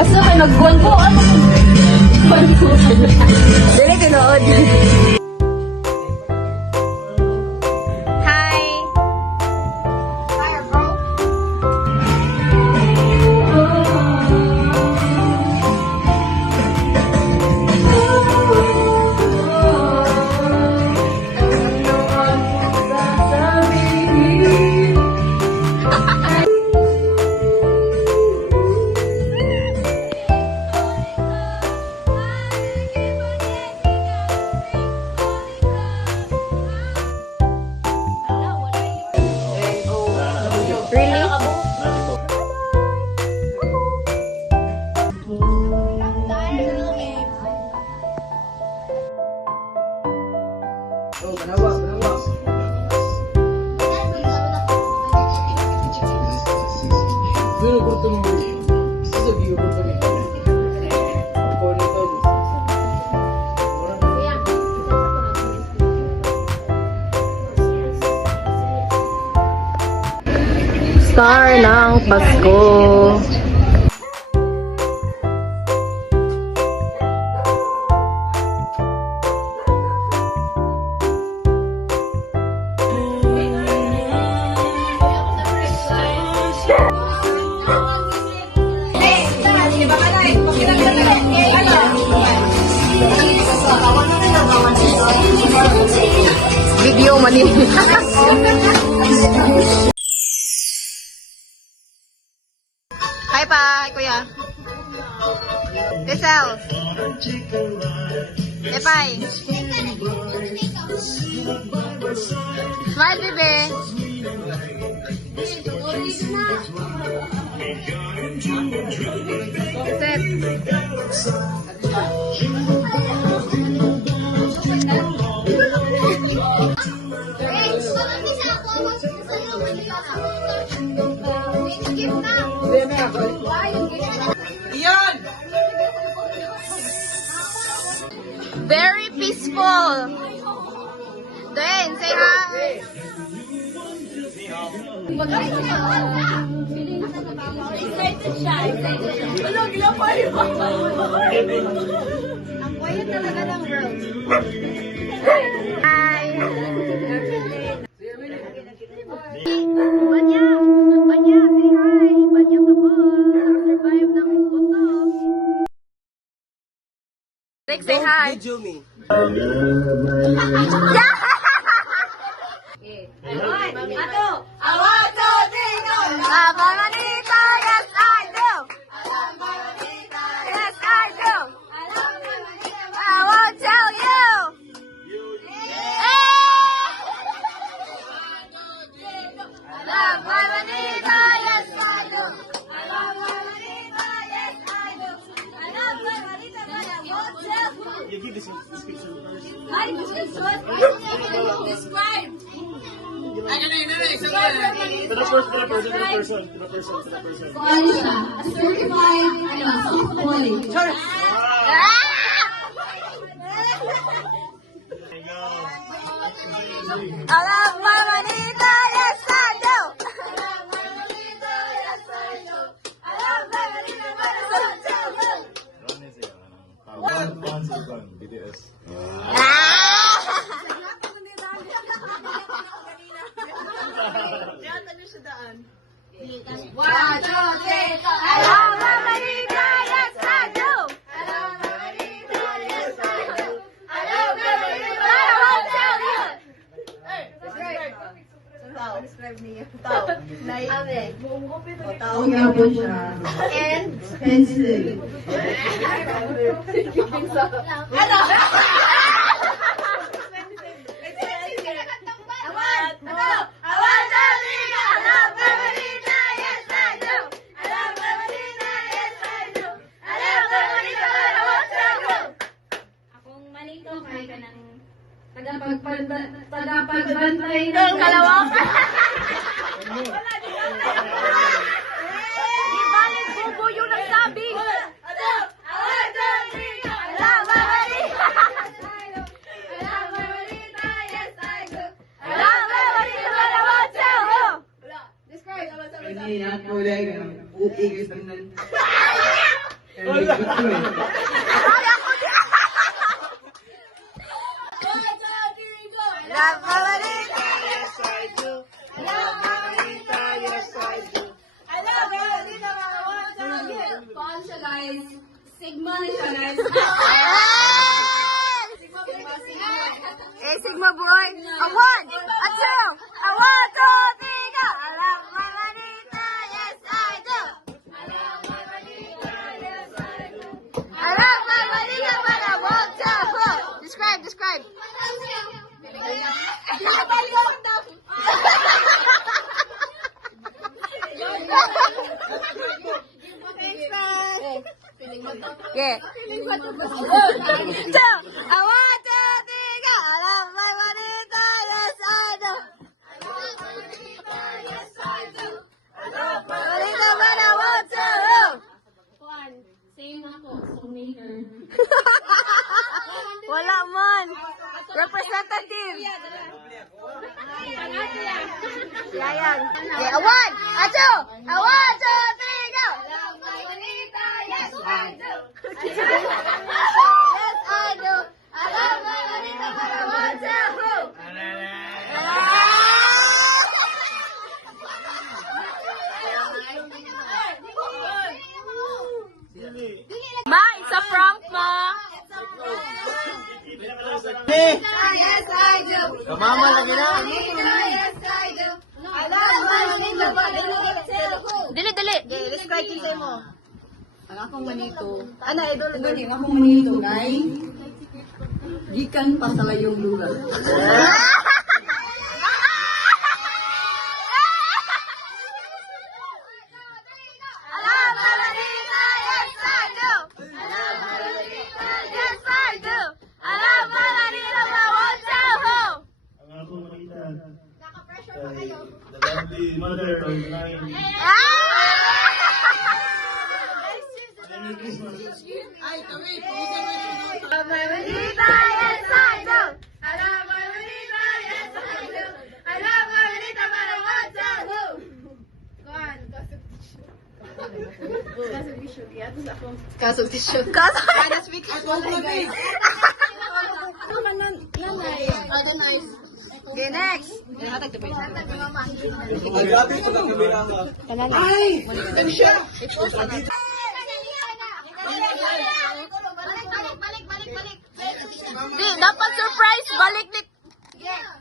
Asa kayo nagbuwan ko? Ano? Buwan ko. Dili tinood. Hi! Fire, bro! Star ng Pasko. Video mani. Hi pa, kuya. Gisel. Epay. Smile, bebe. Sit. Very peaceful. Dwayne, say hi. Excited siya. Ano, ginapa rin ba? Ang quiet talaga ng world. Hi. Banya, Banya, say hi. Banya ka po. Survive ng puto. Rick, say hi. Video me. Ato! Awato dito! Alaba manita, yes I do! Alaba manita, yes I do! Alaba manita, I won't tell you! Alaba manita, yes I do! Alaba manita, yes I do! Alaba manita, but I won't tell you! You give this description first. I describe. To the person. Ano siya? A certified, soft boy. Alaba manita, yes I do. Alaba manita, yes I do. Alaba manita, but I won't tell you. BTS. One, two, three, go. Alaba manita, yes I do. Alaba manita, yes I do. Alaba manita, but I won't tell you. Tao nga po siya. And Pencil. ano? Tagapagbantay Ang kalawang. Di balit bubo yung nagsabi. Alaba manita. kanina, kulay, uigay sa nan. Wala. Love Margarita. Yes, I do. I love Margarita, yes, I do. I love Margarita, Margarita. Paano siya, guys? Sigma na siya, guys. Sigma, Sigma. Eh, Sigma boy. A one, a two, a one, two, three, go. I love Margarita, yes I do. I love Margarita, yes, I do. I love Margarita, but I want to. Describe, describe. Yeah. Two, I want to, three, go. I love Margarita, yes I do. Margarita, but I want to. Juan, same ako. So, maker. Wala man. Representative. Yeah, yan. Yeah, a one, a two, a one, two, three, go. Yes, I do. Yes, I do. I love Margarita, but I want to. Ma, it's a prank, ma. Yes, I do. Kamama lagi na. Yes, I do. I love Margarita, but I want to. Dili, dili. Describe kinsa mo. Ang akong manito. Ano, idol? Ang akong manito, nay. Gikan pa sa layong lugar. I love Margarita, yes I do. I love Margarita, yes I do. I love Margarita, but I want to. Ang akong makita. The lovely mother of nine. Merry Christmas. Margarita, yes I do. I love Margarita, yes, I do. I love Margarita, but I want to. Juan, Kaso tissue. Kaso. Okay, next. Grabe pag ang kamera ka. Di, dapat surprise. Balik ni.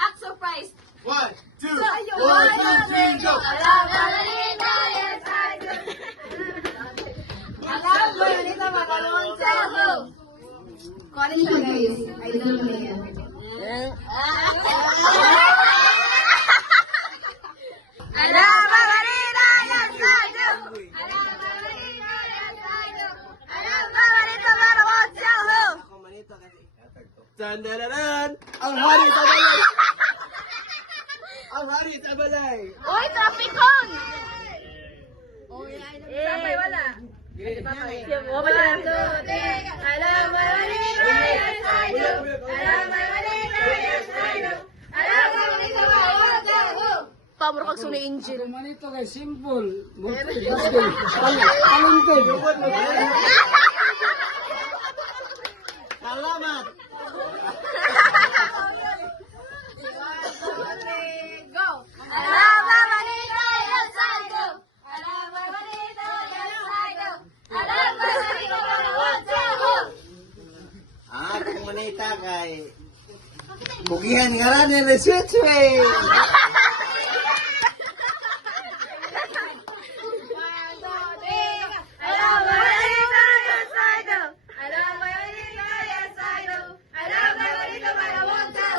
act surprised. 1, 2, 1, 2, 3, go! I love Margarita, yes, I do. I love Margarita, but I want to. Kung siya, guys. Idol mo na yan. I love Margarita, yes I do. I love Margarita, yes, I do. I love Margarita, but I want to. Tandararan! Ang hari sa balay! Ang hari sa balay! Uy, traffic cone! Sabay, wala. I love Margarita, yes I do. I love Margarita, yes, I do. I love Margarita, but I want to. Pamuro kag suni engine. Manito kay simple. Talented. Salamat! Go. I love Margarita, yes I do. I love Margarita, yes, I do. I love Margarita, but I want to. Kung manita kay... Bugihan nga rin yung switch-way! I love Margarita, yes, I do. I love Margarita, yes, I do. I love Margarita, but I want to.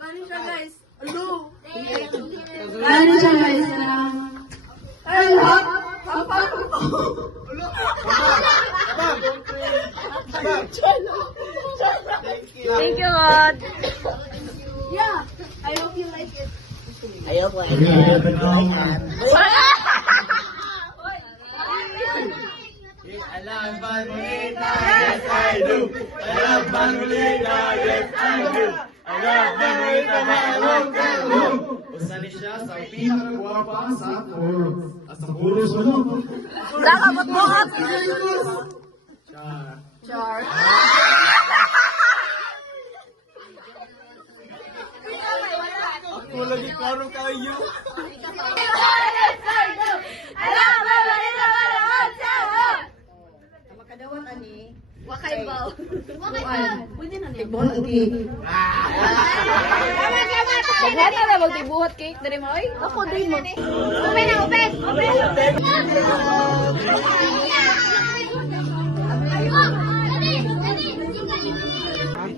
Ganun siya, guys. Ano siya, guys? Thank you, God. Yeah, I hope you like it. Ayaw ko Okay, the now. I love Margarita, yes I do. I love Margarita, yes I do. I love Margarita, but I want to. Usa ni siya sa pinakaguwapa pa sa chorus mo. Kakabot mo ka. Char. Char. Ako lagi klaro kayo. Alam Manila Wawotsa. Makadawat ani. Wakay ba? Pwede na niya. Ibon ani. Daghan na ba magtibuhat cake dali mo oy? Ako din mo. Open na, open.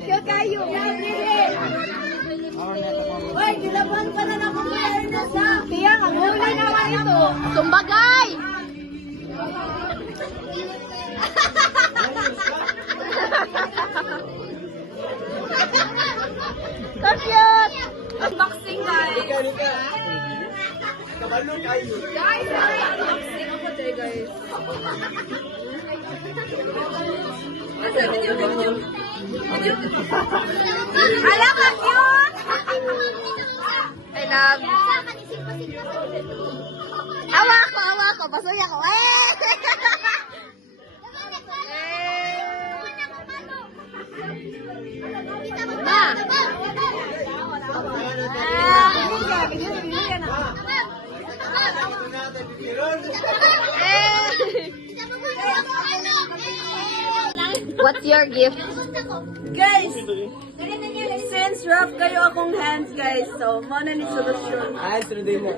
Cute kayo. Hoy, gilaban pa na ako na sa. Tiya, ang huli naman ito. Tumbagay! So cute! Unboxing guys! Lika. Kabalo kayo. Guys, unboxing ako tayo guys. Alam ka cute! I love you. Awa ko. Basuya ko. Ma! What's your gift? Guys, since rough kayo akong hands guys, so mana ni solusyon. Ay, sunodin mo.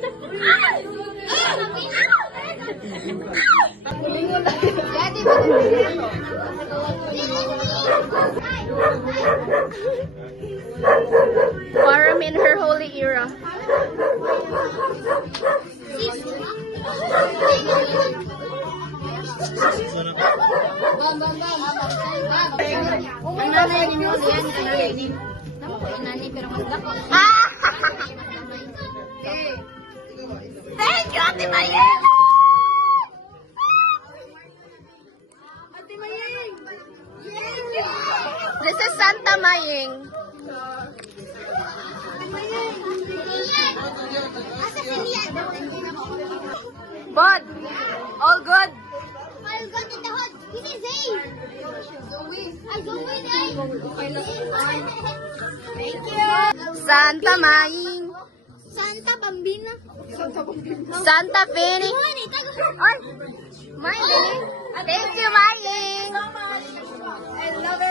Param in her holy era. Thank you, Ate Maying! This is Santa Maying. Bod, all good? I'll go to the hood. This is Zane. I'll go with Zane. Thank you. Santa Maying. Santa Bambina. Santa Penny. Or, Maying. Thank you, Maying. I love it.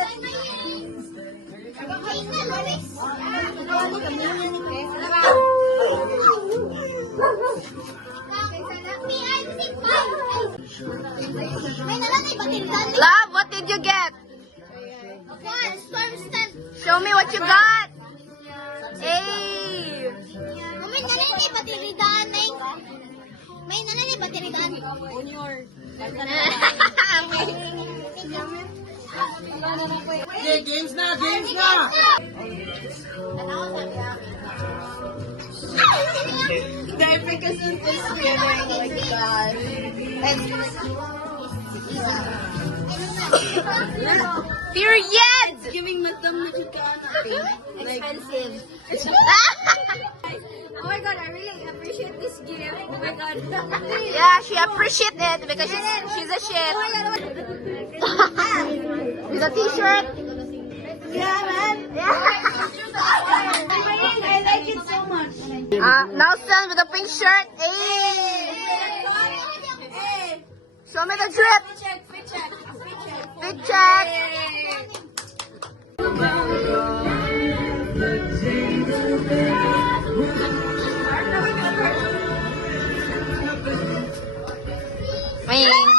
Love, what did you get? Show me what you got. Hey. Okay, games na! The efficacy of this feeling, oh my god. Period. Giving matam na chukana. Expensive. Oh my god, I really appreciate this gift. Oh my god. Yeah, she appreciates it because she's a shit. With a t-shirt. Yeah, man. I like it so much. Nelson with a pink shirt. Hey. Show me the drip. Fit check. Maying.